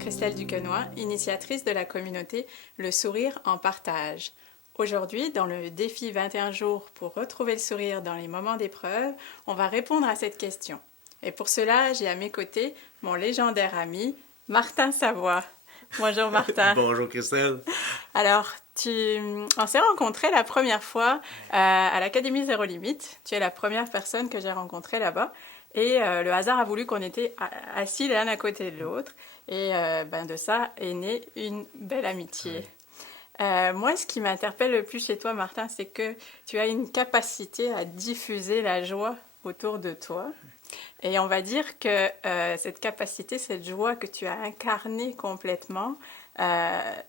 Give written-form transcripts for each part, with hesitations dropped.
Christelle Duquesnoy, initiatrice de la communauté Le Sourire en Partage. Aujourd'hui, dans le défi 21 jours pour retrouver le sourire dans les moments d'épreuve, on va répondre à cette question. Et pour cela, j'ai à mes côtés mon légendaire ami, Martin Savoie. Bonjour Martin. Bonjour Christelle. Alors, on s'est rencontrés la première fois à l'Académie Zéro Limite. Tu es la première personne que j'ai rencontrée là-bas. Et le hasard a voulu qu'on était assis l'un à côté de l'autre. Et de ça est née une belle amitié. Moi, ce qui m'interpelle le plus chez toi, Martin, c'est que tu as une capacité à diffuser la joie autour de toi. Et on va dire que cette capacité, cette joie que tu as incarnée complètement,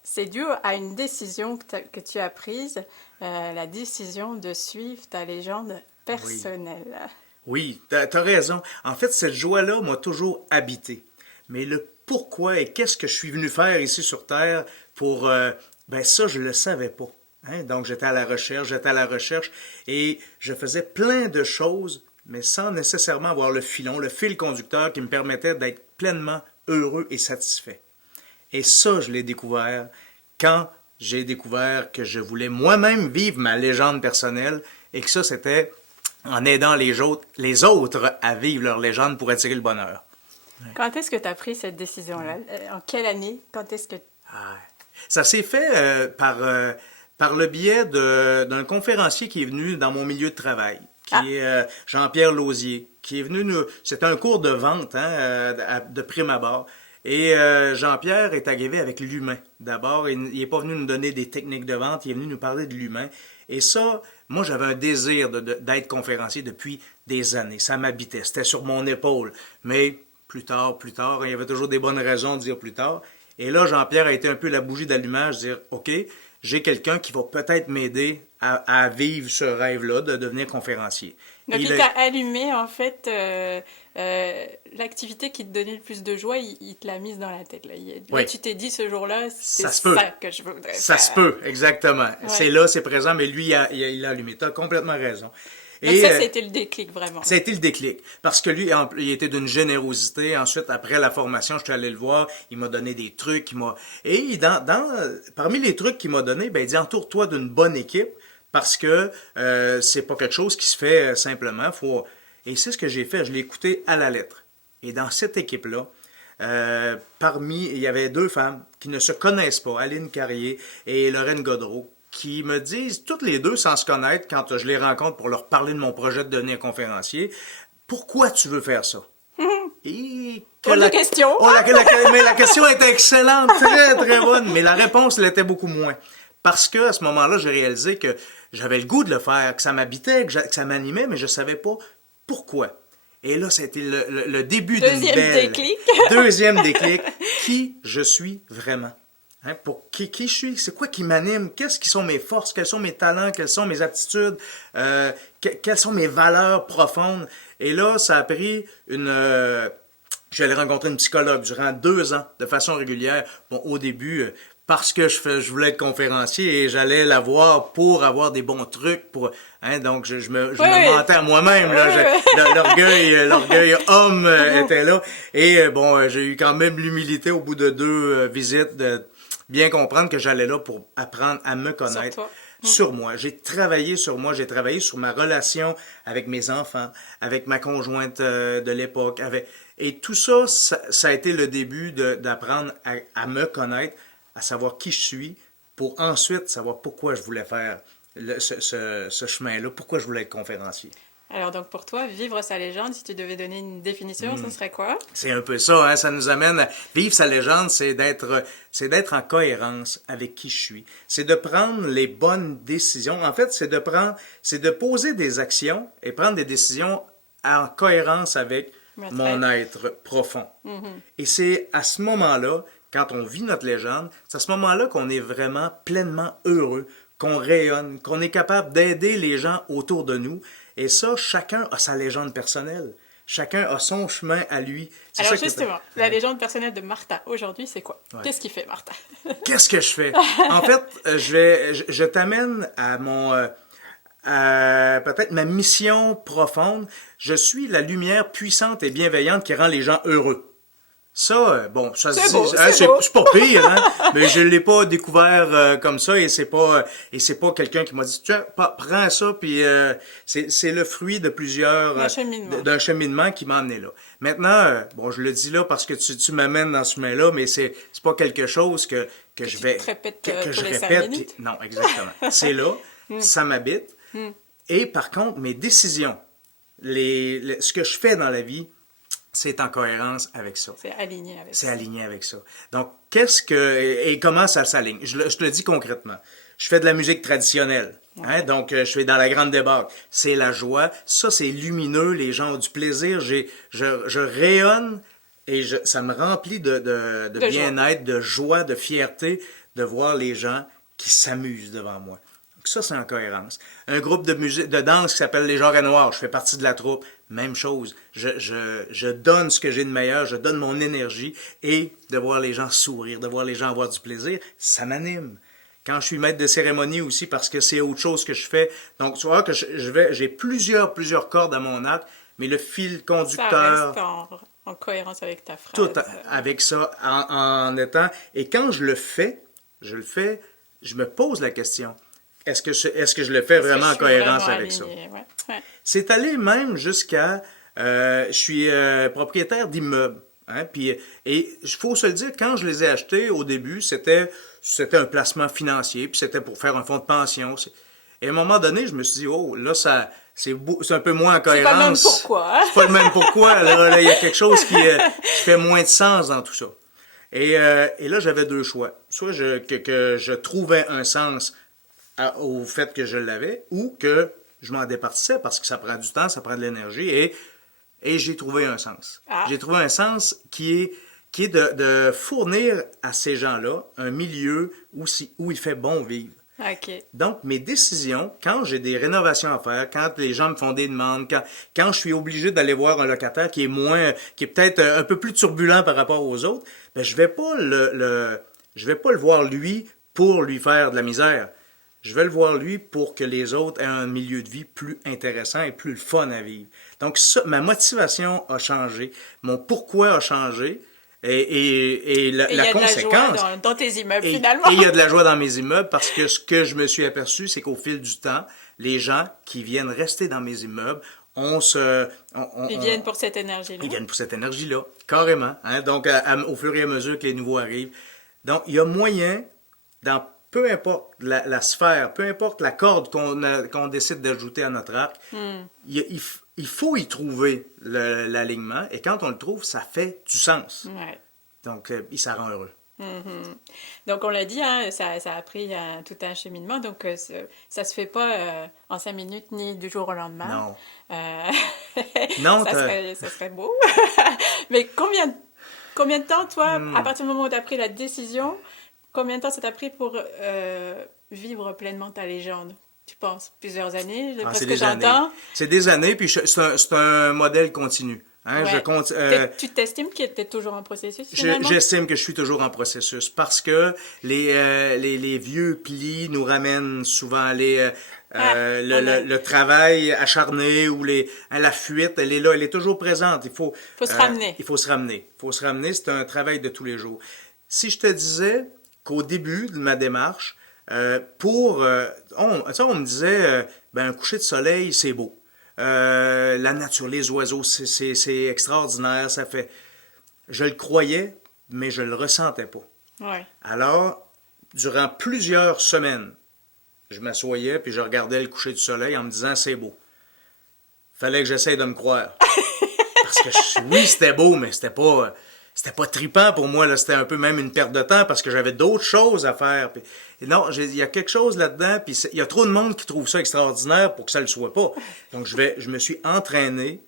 c'est dû à une décision que tu as prise, la décision de suivre ta légende personnelle. Oui, t'as raison. En fait, cette joie-là m'a toujours habité. Mais le pourquoi et qu'est-ce que je suis venu faire ici sur Terre pour... ça, je le savais pas. Hein? Donc, j'étais à la recherche et je faisais plein de choses, mais sans nécessairement avoir le fil conducteur qui me permettait d'être pleinement heureux et satisfait. Et ça, je l'ai découvert quand j'ai découvert que je voulais moi-même vivre ma légende personnelle et que ça, c'était en aidant les autres à vivre leur légende pour attirer le bonheur. Quand est-ce que tu as pris cette décision-là? En quelle année? Quand est-ce que... Ça s'est fait par le biais d'un conférencier qui est venu dans mon milieu de travail, qui est Jean-Pierre Lausier, qui est venu nous... C'était un cours de vente de prime abord. Et Jean-Pierre est arrivé avec l'humain. D'abord, il n'est pas venu nous donner des techniques de vente, il est venu nous parler de l'humain. Et ça, moi, j'avais un désir d'être conférencier depuis des années. Ça m'habitait, c'était sur mon épaule. Mais plus tard, il y avait toujours des bonnes raisons de dire plus tard. Et là, Jean-Pierre a été un peu la bougie d'allumage, de dire, OK, j'ai quelqu'un qui va peut-être m'aider à vivre ce rêve-là de devenir conférencier. Donc, il t'a allumé, en fait, l'activité qui te donnait le plus de joie, il te l'a mise dans la tête. Là, tu t'es dit ce jour-là, c'est ça que je voudrais faire. Ça se peut, exactement. Ouais. C'est là, c'est présent, mais lui, il a allumé. Tu as complètement raison. Et ça, c'était le déclic, vraiment. Ça a été le déclic. Parce que lui, il était d'une générosité. Ensuite, après la formation, je suis allé le voir. Il m'a donné des trucs. Et parmi les trucs qu'il m'a donné, il dit, entoure-toi d'une bonne équipe. Parce que c'est pas quelque chose qui se fait simplement. Et c'est ce que j'ai fait. Je l'ai écouté à la lettre. Et dans cette équipe-là, il y avait deux femmes qui ne se connaissent pas, Aline Carrier et Lorraine Godreau, qui me disent, toutes les deux, sans se connaître, quand je les rencontre pour leur parler de mon projet de devenir conférencier, pourquoi tu veux faire ça? Et la question. Mais la question était excellente, très, très bonne, mais la réponse l'était beaucoup moins. Parce que à ce moment-là, j'ai réalisé que j'avais le goût de le faire, que ça m'habitait, que ça m'animait, mais je ne savais pas pourquoi. Et là, c'était le début d'une belle... Deuxième déclic. Qui je suis vraiment? Hein, pour qui je suis? C'est quoi qui m'anime? Qu'est-ce qui sont mes forces? Quels sont mes talents? Quelles sont mes aptitudes? Quelles sont mes valeurs profondes? Et là, ça a pris j'allais rencontrer une psychologue durant 2 ans, de façon régulière. Bon, au début... parce que je voulais être conférencier et j'allais la voir pour avoir des bons trucs. Donc, je me mentais à moi-même. L'orgueil homme était là. Et j'ai eu quand même l'humilité au bout de 2 visites de bien comprendre que j'allais là pour apprendre à me connaître. Sur moi. J'ai travaillé sur moi, j'ai travaillé sur ma relation avec mes enfants, avec ma conjointe de l'époque. Et tout ça, ça a été le début d'apprendre à me connaître, à savoir qui je suis, pour ensuite savoir pourquoi je voulais faire ce chemin-là, pourquoi je voulais être conférencier. Alors donc pour toi, vivre sa légende, si tu devais donner une définition, ce serait quoi? C'est un peu ça, hein? Ça nous amène à vivre sa légende, c'est d'être en cohérence avec qui je suis. C'est de prendre les bonnes décisions. En fait, c'est de poser des actions et prendre des décisions en cohérence avec mon être profond. Mm-hmm. Et c'est à ce moment-là, quand on vit notre légende, c'est à ce moment-là qu'on est vraiment pleinement heureux, qu'on rayonne, qu'on est capable d'aider les gens autour de nous. Et ça, chacun a sa légende personnelle. Chacun a son chemin à lui. Alors justement, la légende personnelle de Martin, aujourd'hui, c'est quoi? Ouais. Qu'est-ce qu'il fait, Martin? Qu'est-ce que je fais? En fait, je t'amène à peut-être ma mission profonde. Je suis la lumière puissante et bienveillante qui rend les gens heureux. Ça, bon, ça se C'est dit, beau, hein, c'est beau. c'est pas pire, hein, mais je l'ai pas découvert comme ça et c'est pas quelqu'un qui m'a dit, tiens, prends ça, puis c'est le fruit de Un cheminement. d'un cheminement qui m'a amené là. Maintenant, bon, je le dis là parce que tu m'amènes dans ce chemin-là, mais c'est pas quelque chose que je Tu vais, te répètes que tous je les 5 répète, minutes. non, exactement. C'est là, ça m'habite, et par contre, mes décisions, ce que je fais dans la vie, c'est en cohérence avec ça. C'est aligné avec C'est ça. aligné avec ça. Donc, et comment ça s'aligne? Je te le dis concrètement. Je fais de la musique traditionnelle. Hein? Donc, je suis dans la grande débâcle. C'est la joie. Ça, c'est lumineux. Les gens ont du plaisir. Je rayonne et ça me remplit de bien-être, de joie, de fierté de voir les gens qui s'amusent devant moi. Donc ça, c'est en cohérence. Un groupe de musique, de danse qui s'appelle Les Jarrets Noirs, je fais partie de la troupe. Même chose. Je donne ce que j'ai de meilleur, je donne mon énergie et de voir les gens sourire, de voir les gens avoir du plaisir, ça m'anime. Quand je suis maître de cérémonie aussi, parce que c'est autre chose que je fais. Donc, tu vois que j'ai plusieurs cordes à mon arc, mais le fil Ça conducteur, reste en cohérence avec ta phrase. tout avec ça en étant. Et quand je le fais, je me pose la question. Est-ce que je le fais Est-ce que vraiment je en suis cohérence vraiment avec ça? alignée? Ouais. Ouais. C'est allé même jusqu'à... je suis propriétaire d'immeubles. Hein, puis, et il faut se le dire, quand je les ai achetés au début, c'était un placement financier, puis c'était pour faire un fonds de pension. Et à un moment donné, je me suis dit, oh, là, c'est un peu moins en C'est pas le même cohérence. pourquoi. Hein? C'est pas le même pourquoi. Là, il y a quelque chose qui fait moins de sens dans tout ça. Et là, j'avais deux choix. Soit que je trouvais un sens au fait que je l'avais, ou que je m'en départissais parce que ça prend du temps, ça prend de l'énergie, et j'ai trouvé un sens. Ah. J'ai trouvé un sens qui est de fournir à ces gens-là un milieu où il fait bon vivre. OK. Donc, mes décisions, quand j'ai des rénovations à faire, quand les gens me font des demandes, quand je suis obligé d'aller voir un locataire qui est peut-être un peu plus turbulent par rapport aux autres, ben, je vais pas le voir lui pour lui faire de la misère. Je vais le voir lui pour que les autres aient un milieu de vie plus intéressant et plus le fun à vivre. Donc, ça, ma motivation a changé, mon pourquoi a changé, et la Et il y a de la conséquence. joie dans tes immeubles, Et finalement. il y a de la joie dans mes immeubles parce que ce que je me suis aperçu, c'est qu'au fil du temps, les gens qui viennent rester dans mes immeubles, Ils viennent pour cette énergie-là. ils viennent pour cette énergie-là, carrément. Hein? Donc, au fur et à mesure que les nouveaux arrivent. Donc, il y a moyen, dans peu importe la sphère, peu importe la corde qu'on décide d'ajouter à notre arc, il faut y trouver l'alignement. Et quand on le trouve, ça fait du sens. Ouais. Donc, ça rend heureux. Donc, on l'a dit, hein, ça a pris tout un cheminement. Donc, ça se fait pas en 5 minutes ni du jour au lendemain. Non. Non, ça serait beau. Mais combien de temps, toi, à partir du moment où tu as pris la décision, combien de temps ça t'a pris pour vivre pleinement ta légende? Tu penses plusieurs années, d'après ce que j'entends? C'est des années, puis c'est un modèle continu. Hein, ouais. Tu t'estimes que tu es toujours en processus, finalement? J'estime que je suis toujours en processus parce que les vieux plis nous ramènent souvent le travail acharné ou la fuite, elle est là, elle est toujours présente. Il faut se ramener. Il faut se ramener. Il faut se ramener, c'est un travail de tous les jours. Si je te disais qu'au début de ma démarche, on me disait, un coucher de soleil, c'est beau. La nature, les oiseaux, c'est extraordinaire. Je le croyais, mais je le ressentais pas. Ouais. Alors, durant plusieurs semaines, je m'assoyais puis je regardais le coucher du soleil en me disant c'est beau. Fallait que j'essaye de me croire. Parce que oui, c'était beau, mais c'était pas trippant pour moi, là. C'était un peu même une perte de temps parce que j'avais d'autres choses à faire. Puis, non, il y a quelque chose là-dedans, puis il y a trop de monde qui trouve ça extraordinaire pour que ça le soit pas. Donc, je me suis entraîné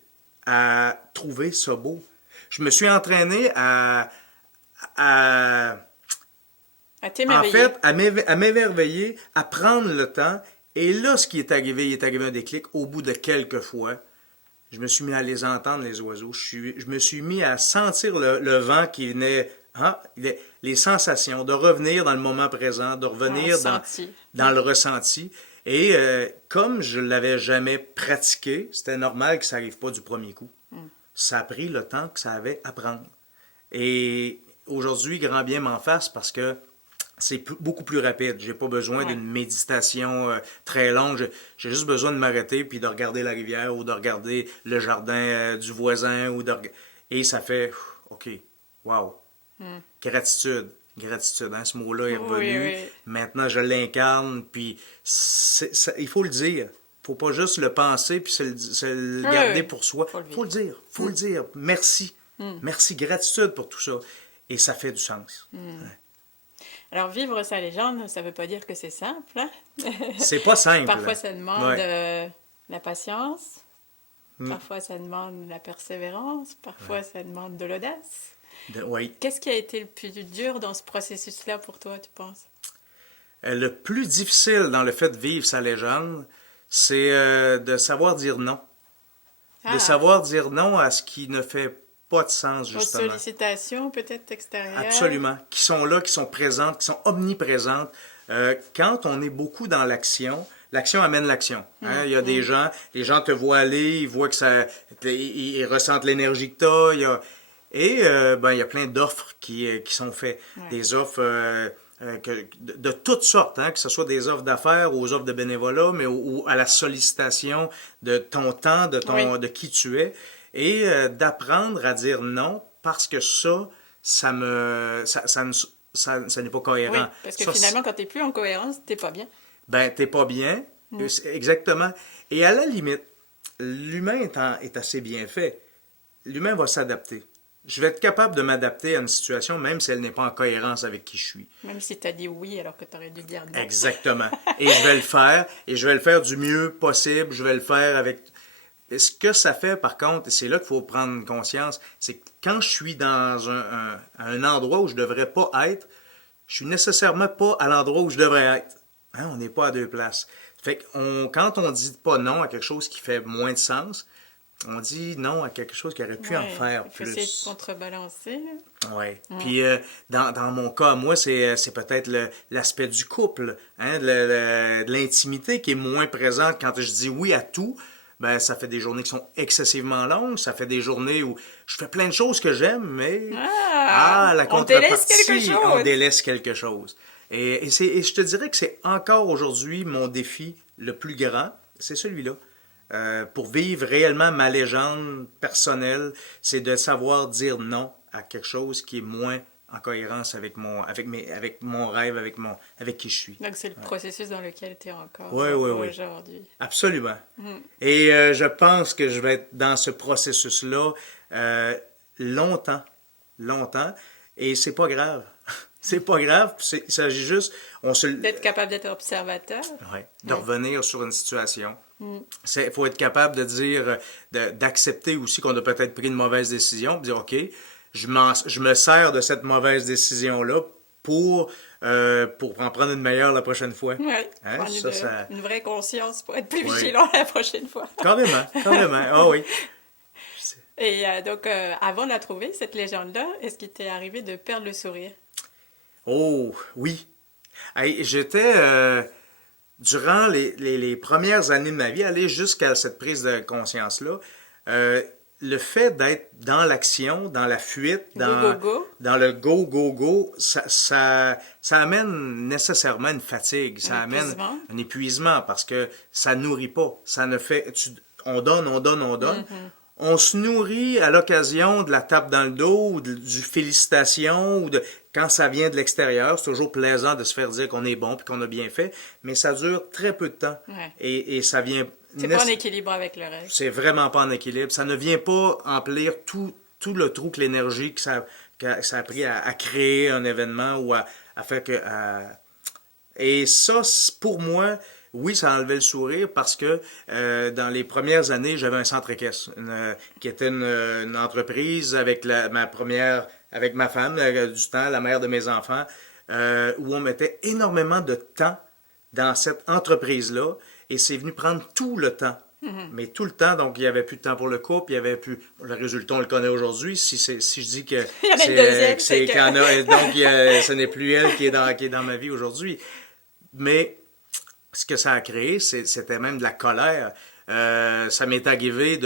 à trouver ça beau. Je me suis entraîné à t'émerveiller. En fait, à m'émerveiller, à prendre le temps. Et là, ce qui est arrivé, il est arrivé un déclic. Au bout de quelques fois, je me suis mis à les entendre, les oiseaux. Je me suis mis à sentir le vent qui venait, les sensations, de revenir dans le moment présent, de revenir dans le ressenti. Et comme je ne l'avais jamais pratiqué, c'était normal que ça n'arrive pas du premier coup. Ça a pris le temps que ça avait à prendre. Et aujourd'hui, grand bien m'en fasse parce que c'est beaucoup plus rapide. J'ai pas besoin d'une méditation très longue. J'ai juste besoin de m'arrêter puis de regarder la rivière ou de regarder le jardin du voisin et ça fait OK, wow. Gratitude. Gratitude, hein, ce mot-là est revenu. Oui. Maintenant, je l'incarne, puis il faut le dire. Faut pas juste le penser puis se le garder pour soi. Faut le dire. Faut le dire. Merci. Merci, gratitude pour tout ça. Et ça fait du sens. Ouais. Alors, vivre sa légende, ça ne veut pas dire que c'est simple. Hein? C'est pas simple. Parfois, ça demande la patience. Parfois, ça demande la persévérance. Parfois, ça demande de l'audace. Oui. Qu'est-ce qui a été le plus dur dans ce processus-là pour toi, tu penses? Le plus difficile dans le fait de vivre sa légende, c'est de savoir dire non. De savoir dire non à ce qui ne fait pas de sens, justement. Aux sollicitations, peut-être extérieures. Absolument. Qui sont là, qui sont présentes, qui sont omniprésentes. Quand on est beaucoup dans l'action, l'action amène l'action. Hein? Il y a des gens, les gens te voient aller, ils voient que ça, ils ressentent l'énergie que tu as. Et il y a plein d'offres qui sont faites. Ouais. Des offres de toutes sortes, hein, que ce soit des offres d'affaires ou aux offres de bénévolat, mais ou à la sollicitation de ton temps, de qui tu es. Et d'apprendre à dire non parce que ça n'est pas cohérent. Oui, parce que finalement, quand tu n'es plus en cohérence, tu n'es pas bien. Ben, tu n'es pas bien, exactement. Et à la limite, l'humain est assez bien fait. L'humain va s'adapter. Je vais être capable de m'adapter à une situation, même si elle n'est pas en cohérence avec qui je suis. Même si tu as dit oui alors que tu aurais dû dire non. Exactement. Et je vais le faire. Et je vais le faire du mieux possible. Je vais le faire avec... Ce que ça fait, par contre, et c'est là qu'il faut prendre conscience, c'est que quand je suis dans un endroit où je ne devrais pas être, je suis nécessairement pas à l'endroit où je devrais être. Hein? On n'est pas à deux places. Fait que quand on dit pas non à quelque chose qui fait moins de sens, on dit non à quelque chose qui aurait pu en faire plus. Il faut essayer de contrebalancer. Oui. Puis dans mon cas, moi, c'est peut-être l'aspect du couple, hein, de l'intimité qui est moins présente quand je dis oui à tout. Ben, ça fait des journées qui sont excessivement longues. Ça fait des journées où je fais plein de choses que j'aime, mais la contrepartie, on délaisse quelque chose. Et je te dirais que c'est encore aujourd'hui mon défi le plus grand, c'est celui-là. Pour vivre réellement ma légende personnelle, c'est de savoir dire non à quelque chose qui est moins en cohérence avec mon rêve, avec qui je suis. Donc c'est le processus dans lequel tu es encore aujourd'hui. Absolument. Et je pense que je vais être dans ce processus-là longtemps. Et c'est pas grave. C'est pas grave. Il s'agit juste... d'être capable d'être observateur. Oui, de revenir sur une situation. Il faut être capable de dire, d'accepter aussi qu'on a peut-être pris une mauvaise décision, de dire, OK, je me sers de cette mauvaise décision-là pour en prendre une meilleure la prochaine fois. Oui, hein? Une vraie conscience pour être plus vigilant la prochaine fois. Carrément. Ah oui. Et donc, avant de la trouver, cette légende-là, est-ce qu'il t'est arrivé de perdre le sourire? Oh, oui. Hey, j'étais... durant les premières années de ma vie, aller jusqu'à cette prise de conscience-là, le fait d'être dans l'action, dans la fuite, dans le go, ça amène nécessairement une fatigue, ça amène un épuisement parce que ça nourrit pas. Ça ne fait, on donne. Mm-hmm. On se nourrit à l'occasion de la tape dans le dos ou du félicitation ou quand ça vient de l'extérieur. C'est toujours plaisant de se faire dire qu'on est bon et qu'on a bien fait, mais ça dure très peu de temps. Ouais. Et ça vient... C'est pas en équilibre avec le reste. C'est vraiment pas en équilibre. Ça ne vient pas emplir tout le trou que l'énergie que ça a pris à créer un événement ou à faire que... Et ça, pour moi... Oui, ça a enlevé le sourire parce que dans les premières années, j'avais un centre équestre, qui était une entreprise avec avec ma femme, du temps, la mère de mes enfants, où on mettait énormément de temps dans cette entreprise-là et c'est venu prendre tout le temps. Mm-hmm. Mais tout le temps, donc il n'y avait plus de temps pour le couple, il n'y avait plus... Le résultat, on le connaît aujourd'hui. Si je dis que c'est qu'il y en a, donc ce n'est plus elle qui est dans ma vie aujourd'hui. Mais... ce que ça a créé, c'était même de la colère. Ça m'est arrivé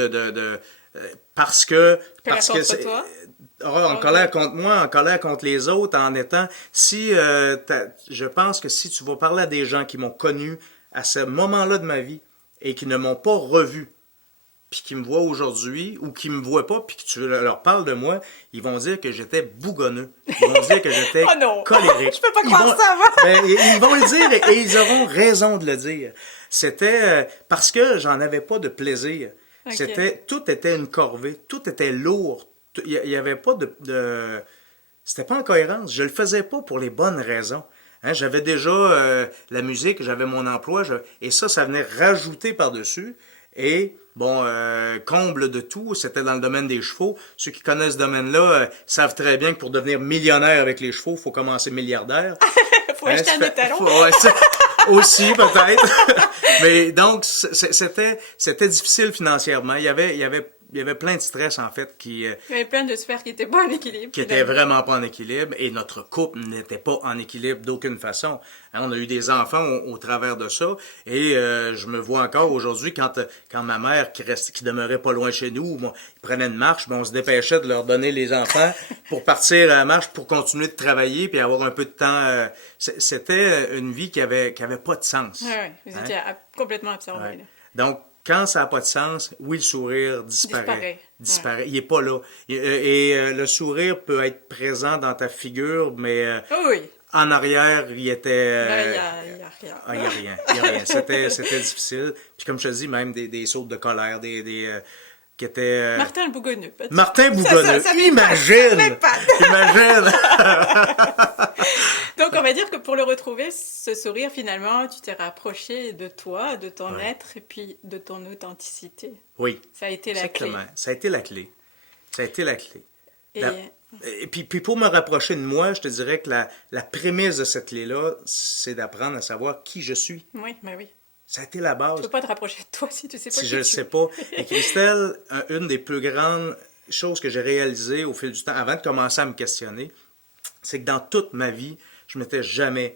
parce que en colère contre moi, en colère contre les autres, en étant... Si, je pense que si tu vas parler à des gens qui m'ont connu à ce moment-là de ma vie et qui ne m'ont pas revu, puis qui me voient aujourd'hui, ou qui me voient pas, puis que tu leur parles de moi, ils vont dire que j'étais bougonneux. Ils vont dire que j'étais Oh non! colérique. Je peux pas croire ça, moi! Ils vont le dire et ils auront raison de le dire. C'était parce que j'en avais pas de plaisir. Ok. Tout était une corvée, tout était lourd. Il y avait pas c'était pas en cohérence. Je le faisais pas pour les bonnes raisons. Hein, j'avais déjà la musique, j'avais mon emploi, et ça venait rajouter par-dessus. Et, bon, comble de tout, c'était dans le domaine des chevaux. Ceux qui connaissent ce domaine-là savent très bien que pour devenir millionnaire avec les chevaux, il faut commencer milliardaire. Faut acheter un étalon. Ouais, aussi, peut-être. Mais donc, c'était difficile financièrement. Il y avait plein de stress, en fait, Il y avait plein de sphères qui étaient pas en équilibre. qui étaient vraiment pas en équilibre. Et notre couple n'était pas en équilibre d'aucune façon. Hein, on a eu des enfants au travers de ça. Et je me vois encore aujourd'hui, quand ma mère, qui demeurait pas loin chez nous, bon, ils prenaient une marche, on se dépêchait de leur donner les enfants pour partir à la marche, pour continuer de travailler, puis avoir un peu de temps. C'était une vie qui avait pas de sens. Ouais, vous étiez complètement absorbé. Ouais. Là. Donc, quand ça n'a pas de sens, oui, le sourire disparaît. Disparaît. Il n'est pas là. Et le sourire peut être présent dans ta figure, mais Oui. en arrière, il était... Là, il y a rien. Il n'y a rien. Il y a rien. C'était difficile. Puis comme je te dis, même des sautes de colère, qui étaient... Martin le Bougonneux. peut-être. Martin Bougonneux. Ça Imagine! Imagine! Donc, on va dire que pour le retrouver, ce sourire, finalement, tu t'es rapproché de toi, de ton être et puis de ton authenticité. Oui. Ça a été la clé. Exactement. Ça a été la clé. Ça a été la clé. Et Et puis pour me rapprocher de moi, je te dirais que la prémisse de cette clé-là, c'est d'apprendre à savoir qui je suis. oui, ben oui. Ça a été la Tu base. peux pas te rapprocher de toi si tu sais pas Si qui je ne tu sais es. pas. Et Christelle, une des plus grandes choses que j'ai réalisées au fil du temps, avant de commencer à me questionner, c'est que dans toute ma vie, je m'étais jamais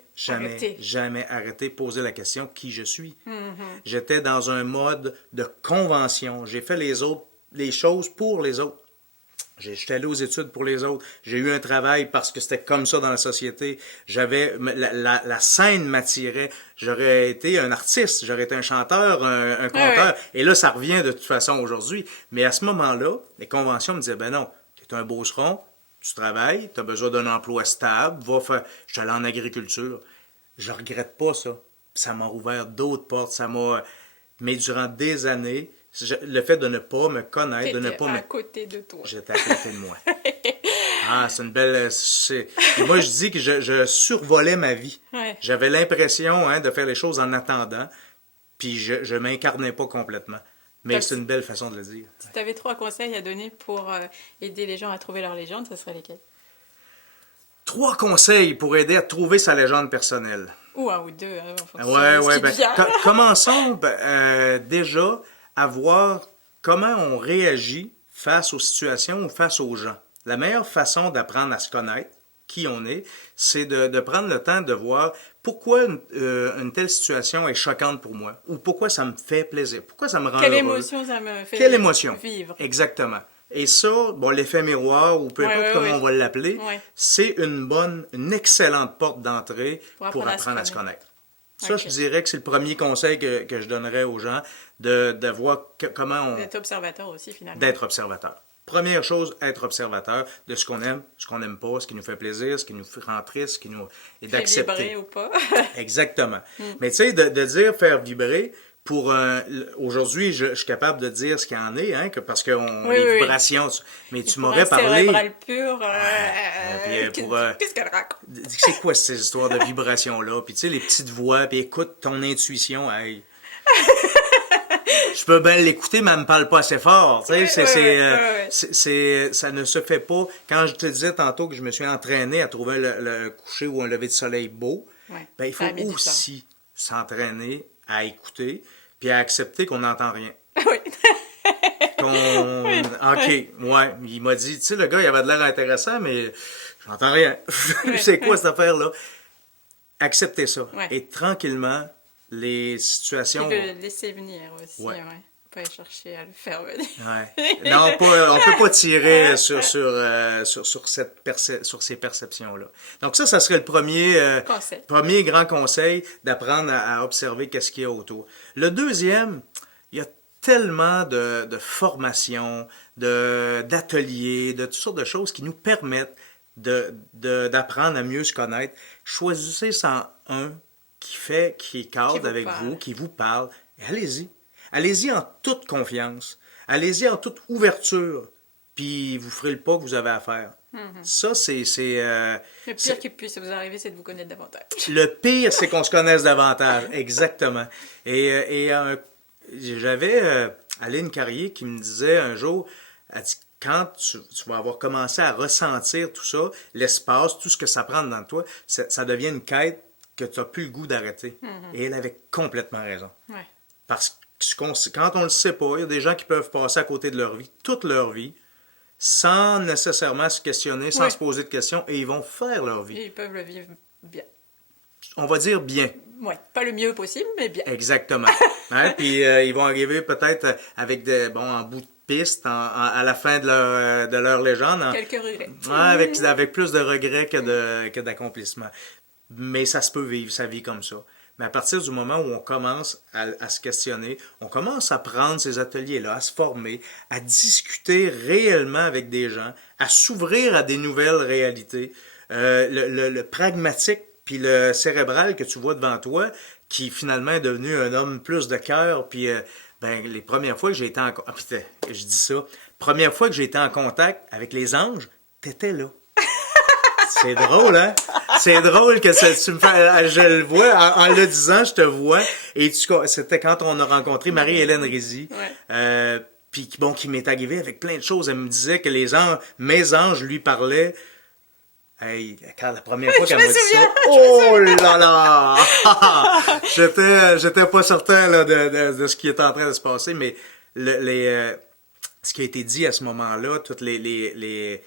arrêté de poser la question qui je suis. J'étais dans un mode de convention. J'ai fait les choses pour les autres. J'étais allé aux études pour les autres. J'ai eu un travail parce que c'était comme ça dans la société. La scène m'attirait. J'aurais été un artiste, j'aurais été un chanteur, un conteur. Et là, ça revient de toute façon aujourd'hui. Mais à ce moment-là, les conventions me disaient, ben non, tu es un beauceron, tu travailles, tu as besoin d'un emploi stable, va faire... Je suis allé en agriculture. Je regrette pas ça. Ça m'a ouvert d'autres portes. Mais durant des années, le fait de ne pas me connaître, de ne pas à côté de toi. J'étais à côté de moi. Ah, c'est une belle... Et moi, je dis que je survolais ma vie. Ouais. J'avais l'impression de faire les choses en attendant, puis je m'incarnais pas complètement. Mais Donc, c'est une belle façon de le dire. Si tu avais 3 conseils à donner pour aider les gens à trouver leur légende, ce seraient lesquels? 3 conseils pour aider à trouver sa légende personnelle. Ou 1 ou 2, en fonction Ouais, de ce ouais. qui Ben, te vient. commençons déjà à voir comment on réagit face aux situations ou face aux gens. La meilleure façon d'apprendre à se connaître, qui on est, c'est de prendre le temps de voir pourquoi une telle situation est choquante pour moi, ou pourquoi ça me fait plaisir, pourquoi ça me rend Quelle heureux. émotion ça me fait Quelle émotion? vivre? Exactement. Et ça, bon, l'effet miroir, ou peu importe comment on va l'appeler, c'est une excellente porte d'entrée pour apprendre à se connaître. Ça, je dirais que c'est le premier conseil que je donnerais aux gens, de voir comment on... D'être observateur aussi, finalement. D'être observateur. Première chose, être observateur de ce qu'on aime, ce qu'on n'aime pas, ce qui nous fait plaisir, ce qui nous rend triste, ce qui nous... Et d'accepter. Vibrer ou pas. Exactement. Mais tu sais, de dire faire vibrer, aujourd'hui, je suis capable de dire ce qu'il y en est, parce que les vibrations... Mais tu m'aurais parlé... Cérébral pur. Qu'est-ce qu'elle raconte? C'est quoi ces histoires de vibrations-là? Puis tu sais, les petites voix, puis écoute ton intuition, hey. Je peux bien l'écouter, mais elle me parle pas assez fort. Tu sais, ça ne se fait pas. Quand je te disais tantôt que je me suis entraîné à trouver le coucher ou un lever de soleil beau, ben, il faut aussi s'entraîner à écouter puis à accepter qu'on n'entend rien. Oui. OK, ouais. Il m'a dit, tu sais, le gars, il avait de l'air intéressant, mais j'entends rien. C'est quoi cette affaire-là? Accepter ça. Et tranquillement, les situations... Et le laisser venir aussi, Pas chercher à le faire venir. Ouais. Non, on peut pas tirer sur sur ces perceptions-là. Donc ça serait le Conseil. premier grand conseil, d'apprendre à observer qu'est-ce qu'il y a autour. Le deuxième, il y a tellement de formations, d'ateliers, de toutes sortes de choses qui nous permettent d'apprendre à mieux se connaître. Choisissez un qui cadre avec vous, qui vous parle, et allez-y. Allez-y en toute confiance. Allez-y en toute ouverture. Puis vous ferez le pas que vous avez à faire. Ça, Le pire qui puisse vous arriver, c'est de vous connaître davantage. le pire, c'est qu'on se connaisse davantage. Exactement. J'avais Aline Carrier qui me disait un jour, elle dit, quand tu vas avoir commencé à ressentir tout ça, l'espace, tout ce que ça prend dans toi, ça devient une quête que tu n'as plus le goût d'arrêter. Et elle avait complètement raison. Ouais. Parce que quand on ne le sait pas, il y a des gens qui peuvent passer à côté de leur vie, toute leur vie, sans nécessairement se questionner, sans se poser de questions, et ils vont faire leur vie. Et ils peuvent le vivre bien. On va dire bien. Ouais, pas le mieux possible, mais bien. Exactement. Hein? Puis ils vont arriver peut-être avec en bout de piste, à la fin de leur légende. Quelques regrets. Avec plus de regrets que d'accomplissements. Mais ça se peut vivre sa vie comme ça. Mais à partir du moment où on commence à se questionner, on commence à prendre ces ateliers-là, à se former, à discuter réellement avec des gens, à s'ouvrir à des nouvelles réalités. Le pragmatique puis le cérébral que tu vois devant toi, qui finalement est devenu un homme plus de cœur, puis les premières fois que j'ai été je dis ça, première fois que j'ai été en contact avec les anges, t'étais là. C'est drôle, hein? C'est drôle que tu me fais. Je le vois, en le disant, je te vois. Et c'était quand on a rencontré Marie-Hélène Rizzi. Ouais. Puis qui m'est arrivé avec plein de choses. Elle me disait que mes anges lui parlaient. Hey, quand la première fois qu'elle m'a dit ça, oh là là! J'étais pas certain là, de ce qui était en train de se passer, mais ce qui a été dit à ce moment-là, toutes les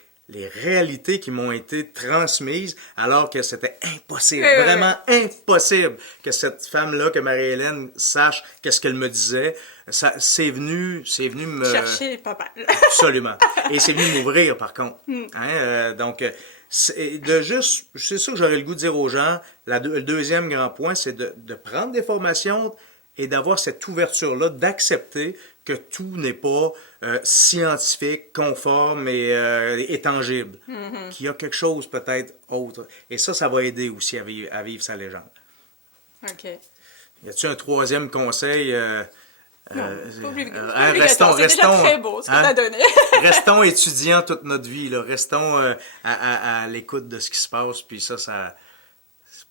réalités qui m'ont été transmises, alors que c'était impossible, vraiment impossible que cette femme-là, que Marie-Hélène, sache qu'est-ce qu'elle me disait. C'est venu me... Chercher pas mal. Absolument. Et c'est venu m'ouvrir, par contre. Donc, c'est ça que j'aurais le goût de dire aux gens. Le deuxième grand point, c'est de prendre des formations et d'avoir cette ouverture-là, d'accepter que tout n'est pas scientifique, conforme et tangible. Qu'il y a quelque chose peut-être autre. Et ça va aider aussi à vivre sa légende. OK. Y a-t-il un troisième conseil? Non, Restons, c'est déjà très beau ce que t'as donné. Restons étudiants toute notre vie. Là. Restons à l'écoute de ce qui se passe. Puis ça...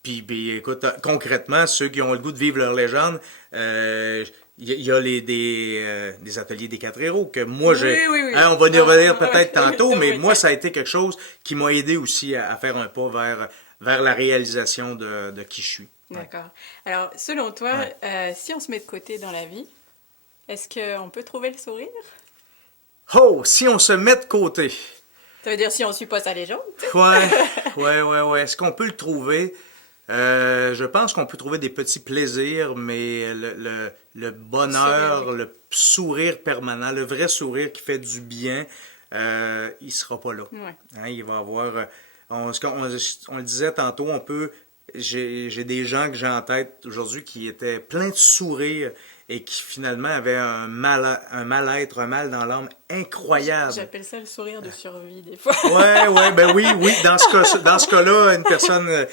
Puis écoute, concrètement, ceux qui ont le goût de vivre leur légende, il y a des ateliers des 4 héros que moi j'ai. Oui. On va y revenir peut-être tantôt, mais moi ça a été quelque chose qui m'a aidé aussi à faire un pas vers la réalisation de qui je suis. D'accord. Alors, selon toi, si on se met de côté dans la vie, est-ce qu'on peut trouver le sourire? Oh, si on se met de côté. Ça veut dire si on suit pas sa légende? Ouais. Est-ce qu'on peut le trouver? Je pense qu'on peut trouver des petits plaisirs, mais le bonheur, le sourire permanent, le vrai sourire qui fait du bien, il sera pas là. Ouais. Hein, il va avoir... on le disait tantôt, j'ai des gens que j'ai en tête aujourd'hui qui étaient pleins de sourires et qui finalement avaient un mal-être, un mal dans l'âme incroyable. J'appelle ça le sourire de survie des fois. Oui, dans ce cas-là, une personne,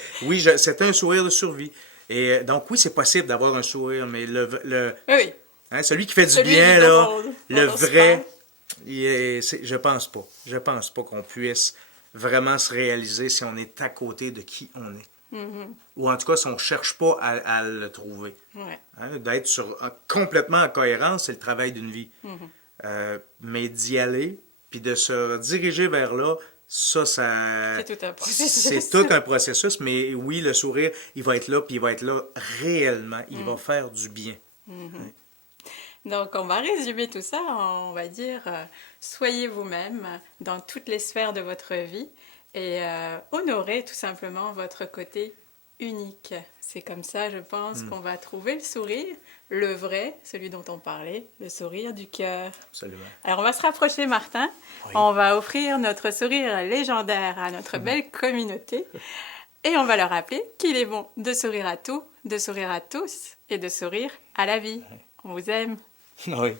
c'était un sourire de survie. Et donc oui, c'est possible d'avoir un sourire, mais Oui. Hein, celui qui fait du bien, là, le vrai, je pense pas qu'on puisse vraiment se réaliser si on est à côté de qui on est. Ou en tout cas, si on ne cherche pas à le trouver. Ouais. Hein, d'être complètement en cohérence, c'est le travail d'une vie. Mais d'y aller, puis de se diriger vers là, ça... C'est tout un processus. C'est tout un processus, mais oui, le sourire, il va être là, puis il va être là réellement. Il va faire du bien. Ouais. Donc, on va résumer tout ça. On va dire, soyez vous-même dans toutes les sphères de votre vie et honorez tout simplement votre côté unique. C'est comme ça, je pense, qu'on va trouver le sourire, le vrai, celui dont on parlait, le sourire du cœur. Absolument. Alors, on va se rapprocher, Martin. Oui. On va offrir notre sourire légendaire à notre belle communauté. Et on va leur rappeler qu'il est bon de sourire à tout, de sourire à tous et de sourire à la vie. On vous aime. Oui.